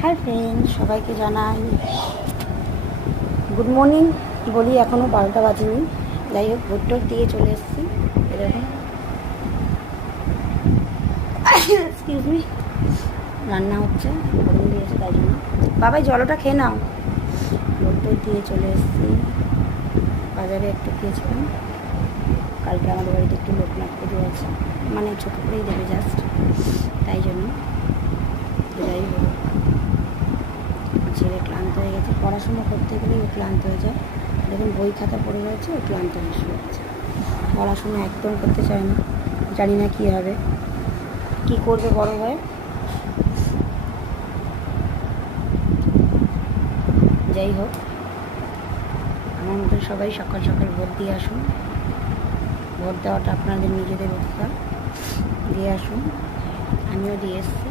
Hi friend, সবাইকে জানাই good morning. বলি এখনও 12টা বাজেনি। যাই হোক, ভোট দিয়ে চলে এসেছি। এরকম এক্সকিউজ মি, রান্না হচ্ছে, গরম দিয়েছে তাই জন্য। বাবাই জলটা খেয়ে নাও। ভোট দিয়ে চলে এসেছি। বাজারে একটু খেয়েছিলাম। কালকে আমাদের বাড়িতে একটু লোকনাথ পুজো আছে, মানে ছোটো করেই দেবে জাস্ট, তাই জন্য। যাই হোক, ছেলে ক্লান্ত হয়ে গেছে। পড়াশুনো করতে গেলেই ও ক্লান্ত হয়ে যায়। দেখুন বই খাতা পড়ে রয়েছে, ও ক্লান্ত হয়ে শুয়ে যাচ্ছে। পড়াশুনো একদম করতে চায় না। জানি না কী হবে, কী করবে বড় হয়ে। যাই হোক, আমার মতন সবাই সকাল সকাল ভোট দিয়ে আসুন। ভোট দেওয়াটা আপনাদের নিজেদের অধিকার, দিয়ে আসুন। আমিও দিয়ে এসেছি।